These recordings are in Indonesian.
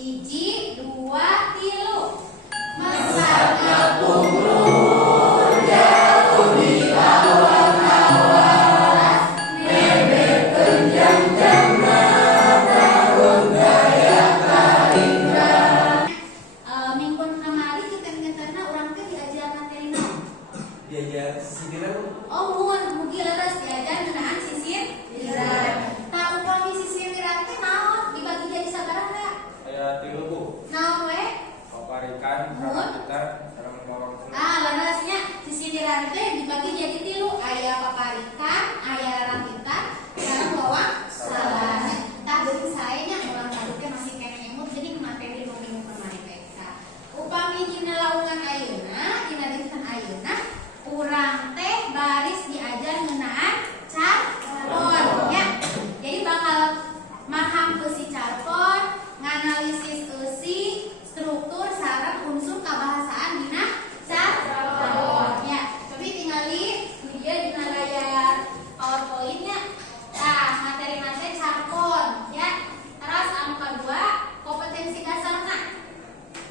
Hiji, dua, tilu. Mesakna pungrul jauh di awan-awan, mebekeun jang-jangna tahun daya karinggan. Minggu kamari kita ngeuntarna urang teh diajar materi naon? Diajar sisiran. Oh, mugi leres diajar ngeunaan sisiran. Tah upami sisiran teh naon? Dibagi jadi sabaraha? Aya 3 Bu. Naon we? Paparikan, rakitan, sareng lorong. Lerasnya sisiran teh dibagi jadi 3. Aya paparikan, aya rakitan, sareng bawang salad. Tah geuning sae nya urang tadi teh masih kene emut jadi materi nu minggu kamari teh. Upami dina laungan ayeuna, dina dinten ayeuna, urang teh baris diajar ngeunaan carpon ya. Jadi bakal maham eusi carpon, nganalisis eusi struktur sareng unsur kabahasaan dina carpon ya. Cobi tingali video dina layar PowerPoint-nya. Nah, materi-materi carpon ya. Terus anu kadua kompetensi dasarna.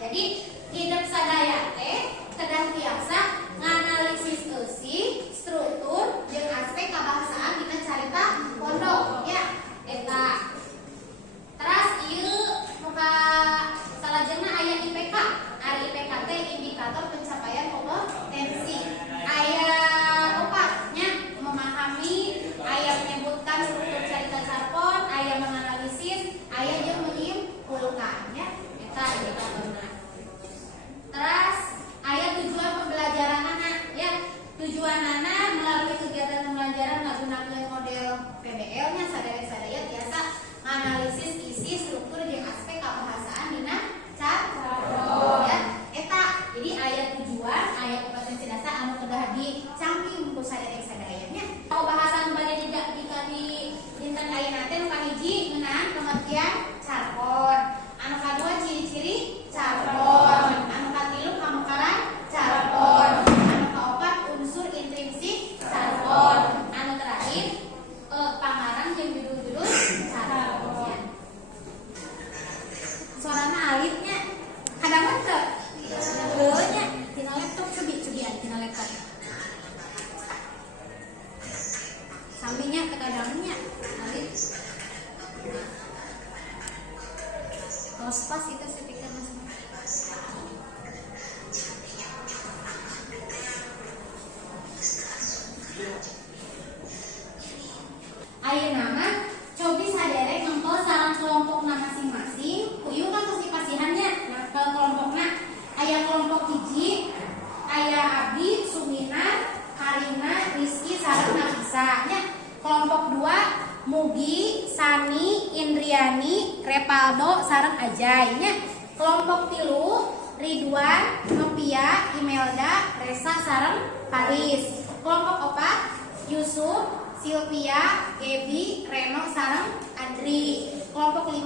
Jadi hidup sadaya teh kedah tiasa nganalisis eusi struktur jeung aspek kabahasaan dina carita pondok ya. Eta terus ieu muka salajengna aya IPK. Ari IPK teh indikator pencapaian kompetensi. Aya 4-nya memahami, aya menyebutkan struktur carita carpon, aya menganalisis, aya jeung menyimpulkan ya. Eta indikatorna. Terus aya tujuan pembelajaranana ya. Tujuanana melalui kegiatan pembelajaran ngagunakeun model PBL-nya sadaya-sadaya tiasa analisis isi struktur jeung aspek kabahasaan dina carpon ya. Eta jadi aya tujuan, aya kompetensi dasar anu kedah dicangking ku sadaya-sadayanya. Bahasan bade tidak di dinten ayeuna teh nu kahiji ngeunaan pengertian carpon, anu kadua ciri-ciri carpon, anu katilu pamekaran carpon, anu kaopat unsur intrinsik carpon, anu terakhir pangarang jeung judul-judul carpon. Suarana alitnya kadangan teu? Teu nya tina laptop cubi-cubian tina laptop. Saminya kekadangannya alit. Tos pas itu speakerna semua. Ayeuna mah cobi saderek ngempel sareng kelompokna masing-masing, puyuh kan terus dipasihannya ke kelompokna. Aya kelompok hiji, aya Abi, Sumina, Karina, Rizky sareng Nafisa nya. Kelompok 2 Mugi, Sani, Indriani, Repaldo sareng Ajay nya. Kelompok 3 Ridwan, Nopia, Imelda, Resa sareng Paris. Kelompok 4 Yusuf, Sylvia, Gaby, Reno sareng Andri. Kelompok 5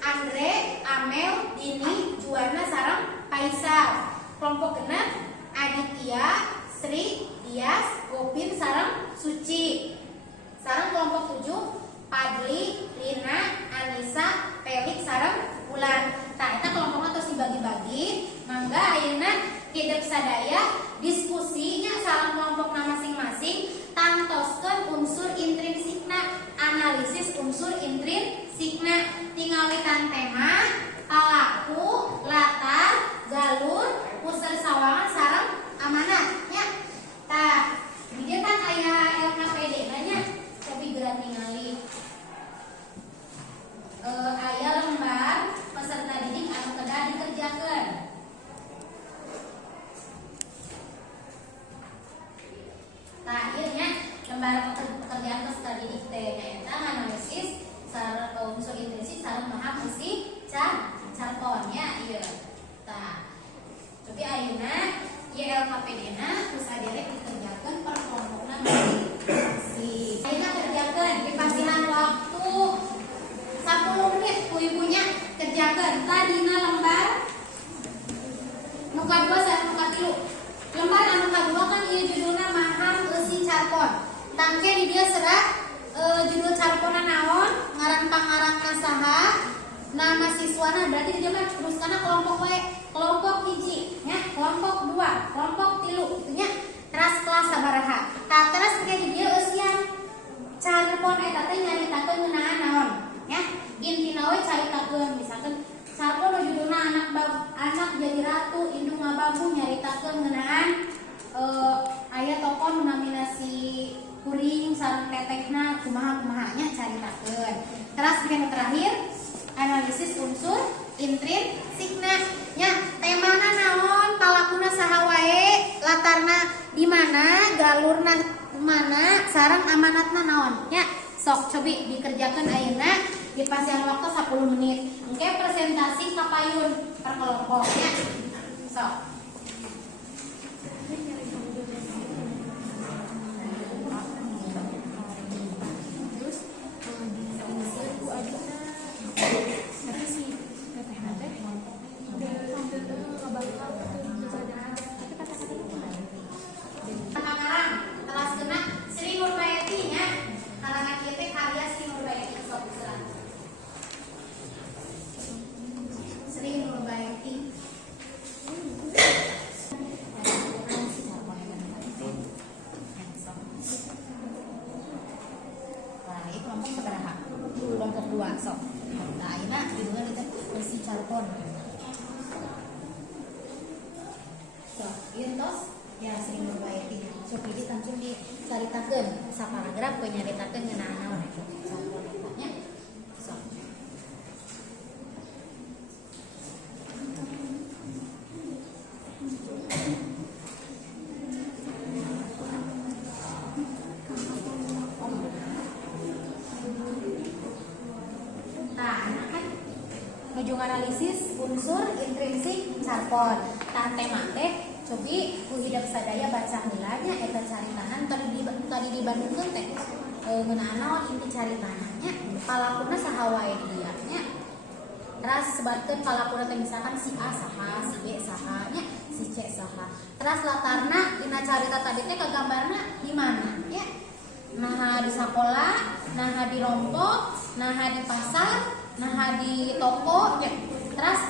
Andre, Amel, Dini, Juwana sareng Faisal. Kelompok 6 Aditya, Sri, Dias, Gopin sareng Suci. Sareng kelompok 7 Padli, Rina, Anissa, Felix sareng Ulan. Tah eta kelompokna tos dibagi-bagi. Mangga ayeuna hidup sadaya diskusinya sareng kelompokna masing-masing tantoskeun unsur intrinsikna, analisis unsur intrinsikna, tingalitan tema, palaku, latar, galur, puseur sawangan sareng amanat nya. Tah, di dieu kan aya LKPD-na nya. Cobi geura ningali. Aya lembar peserta didik anu kedah dikerjakeun. Nah, ieu nya lembar pekerjaan peserta didik teh nyaeta analisis sareng unsur intrinsik sareng maham isi carpon nya ieu. Tah, cobi ayeuna ieu LKPD-na terus aderek dikerjakeun per kelompokna masing-masing. Ayeuna kerjakeun dipasihan waktu 10 menit ku ibunya kerjakeun. Tah dina lembar nu kadua sareng nu katilu. Lembar anu kadua kan ieu judulna maham eusi carpon. Tangke di dia serat judul carponna naon, ngaran pangarangna saha, nama siswana berarti dia mah terus karena kelompok we, kelompok hiji nya, kelompok 2, kelompok 3 gitu nya. Teras kelas sabaraha. Tah teras kayak di dieu eusian carpon eta teh nyaritakeun ngeunaan naon nya. Intina we caritakeun misalkan carpon judulna anak jadi ratu, indung ngababu nyaritakeun ngeunaan aya tokoh nominasi kuring sareng tetekna kumaha-kumaha nya caritakeun. Teras yang terakhir analisis unsur intrinsikna nya, temana naon, palakuna saha wae, latarna di mana, galurna mana, sareng amanatna naon nya. Sok cobi dikerjakan ayeuna di pasian waktu 10 menit. Engke presentasi kapayun per kelompok nya. Sok. Kelompok 2 sok. Nah, ayeuna judulna teh versi carpon. Sok, ieu tos ya sering berbaiki. Sok hiji langsung dicaritakeun saparagraf we nyaritakeun ngeunaan naon carpon eta nya. Sok. Nuju analisis unsur intrinsik carpon. Tah tema teh cobi ku hidup sadaya baca heulanya eta caritanan tadi dibandingkeun teh ngeunaan naon inti caritana nya. Palakuna saha wae dia nya. Teras sebatkeun palakuna teh misalkan si A saha, si B saha nya, si C saha. Teras latarna dina carita tadi teh kagambarna di mana nya. Naha di sakola, naha di rompok, naha di pasar, nah di toko ya. Terus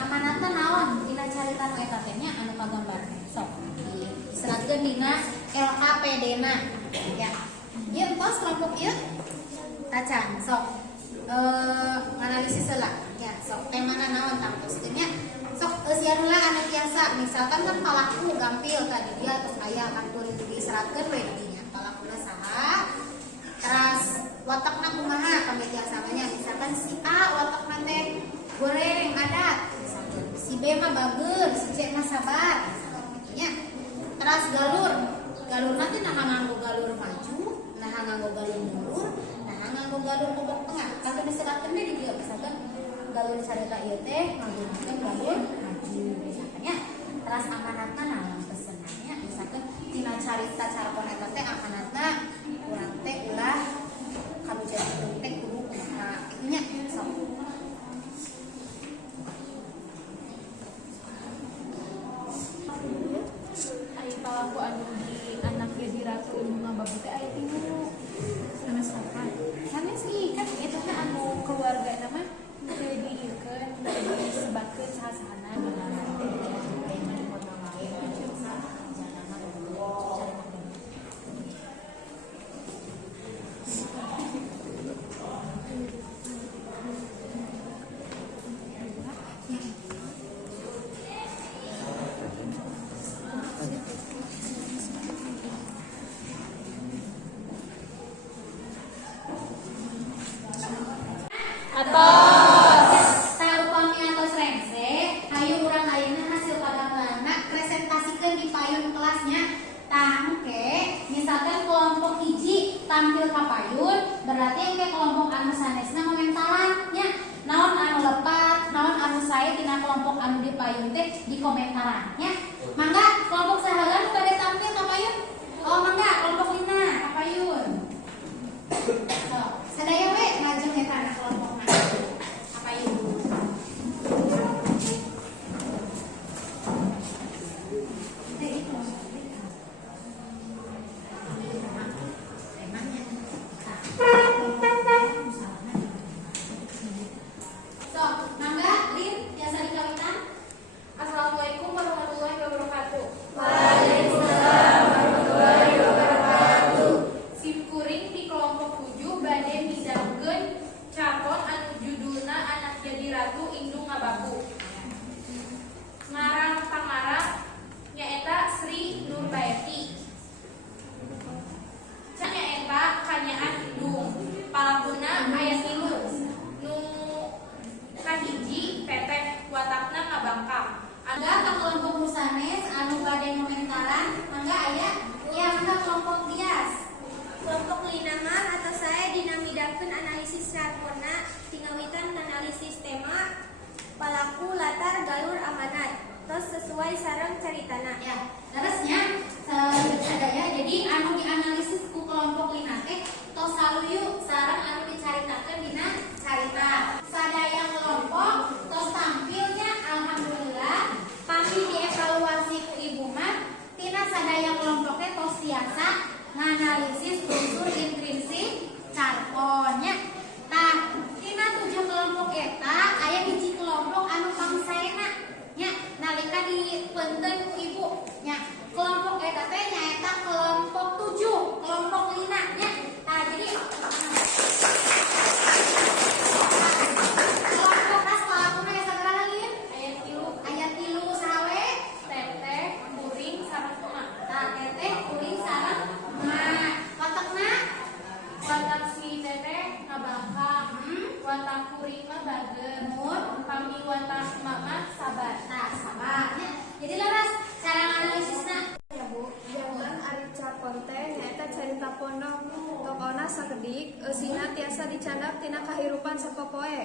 amanatna naon dina carita eta teh nya anu kagambar sok diseratkeun dina LKPD-na ya. Ieu empos kelompok ieu tacan sok analisis heula ya. Sok temana naon tangtoskeun nya. Sok eusian heula anu tiasa misalkan kan palaku gampil tadi dia terus aya kan kuring diseratkeun we dinya palakuna saha. Terus watakna kumaha kami biasanya misalkan si A watakna teh goreng adat misalkan si B mah bager, si C mah sabar misalkan nya. Terus galur nanti nah nganggo galur maju, nah nganggo galur mundur, nah nganggo galur pokok tengah. Kalau diseratkeun di dieu misalkan galur carita ieu teh nggunakeun galur maju misalkan nya. Terus amanatna naon pesenannya misalkan dina carita carpon eta teh amanatna urang teh ulah kamu jadi teh kudu kumaha itunya sok. Ari palaku anu di anak jadi ratu ngababu teh aya tilu. Sanes apa? Sanes kan eta teh anu keluarga nama jadi ieukeun jadi sebatkeun saha-sahana. Tampil kapayun berarti yang kayak kelompok anu sanesna komentaran nya. Naon anu lepat, naon anu sae tina kelompok anu dipayun teh di komentaran nya. Mangga kelompok sahalan pada tampil kapayun. Oh mangga kelompok lina kapayun. So, sadaya we ngajeng eta anak kelompokna. Kapayun. indung ngababu. Ngarang pangarang nyaeta Sri Nurbaiti. Can nyaeta kanyaan indung. Palakuna aya 3. Nu kahiji Pepe watakna ngabangkang. Angga ke kelompok Musanes anu bade komentaran mangga aya yang ke kelompok Dias. Kelompok linangan atau saya dinamidakeun analisis sarpona tingawitan analisis tema palaku latar galur amanat terus sesuai sareng caritana. Ya, terusnya sadaya jadi anu dianalisis ku kelompok lina teh tos saluyu sareng anu dicaritakeun dina carita. Sadaya kelompok tos tampilnya alhamdulillah pami dievaluasi ku ibu mah tina sadaya kelompoknya tos tiasa nganalisis unsur intrinsik carponnya. Nah, tina 7 kelompok eta aya hiji kelompok anu pangsaena nya nalika dipeunteun ku ibu nya kelompok eta teh nyaeta kelompok 7 kelompok lina nya. Nah, jadi kelompok tas palakuna aya sabaraha lin? Aya 3 sawe Teteh kuring sareng emak. tah teteh kuring sareng emak. Watakna Watak si teteh ngabangkang. Watak kuring mah bager. Kami watak emak mah sabar. nah sabarnya. Jadi leres cara analisisna. Ya Bu, jangan ari carpon teh nyaeta carita pondok. Tokohna sakedik, eusina tiasa dicandak tina kahirupan sapopoe.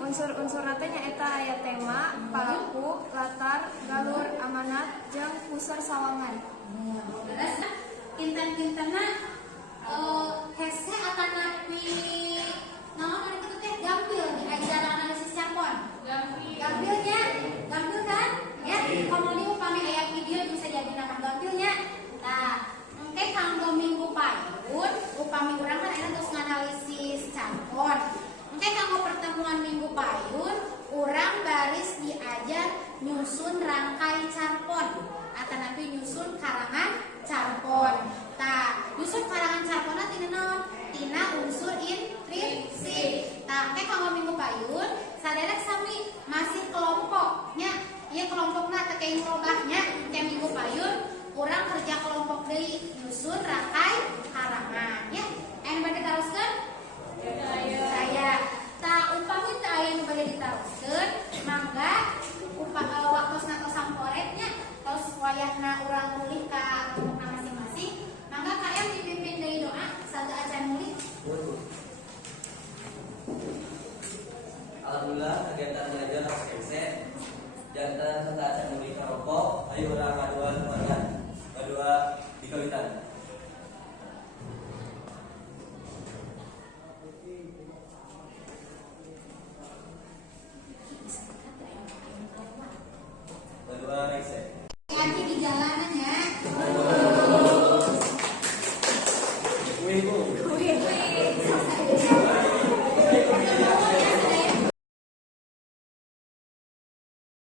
Unsur-unsurna teh nyaeta aya tema, palaku, latar, galur, amanat, jeung puseur sawangan. Terus kinten-kintenna hese akan napi naon anu kitu teh gampil di ajaran analisis carpon. Gampilnya, gampil kan? Ya, komodi upami aya video bisa jadi nama gampilnya. Nah, engke kanggo minggu payun upami urang kan aya terus nganalisis carpon. Engke kanggo pertemuan minggu payun urang baris diajar nyusun rangkai carpon atanapi nyusun karangan carpon. Tah, nyusun karangan carponna tina naon? Tina unsur intrinsik. Tah, engke kanggo minggu payun saderek sami masih kelompoknya. Ieu kelompokna teh kenging robahnya teh minggu payun urang kerja kelompok deui nyusun rangkai karangan ya. Anu bade taroskeun? Saya. Tah, upami teu aya nu bade ditaroskeun, mangga waktosna tos samporetnya tos wayahna urang nulih ka kelompokna masing-masing. Mangga kalian dipimpin deui doa saat acan nulih. Alhamdulillah kegiatan belajar SMC jantan serta acan nuli karokok ayo urang ngadua dikawitan. Kedua rekse. Hati di jalanan ya. Wih, Bu. Wih.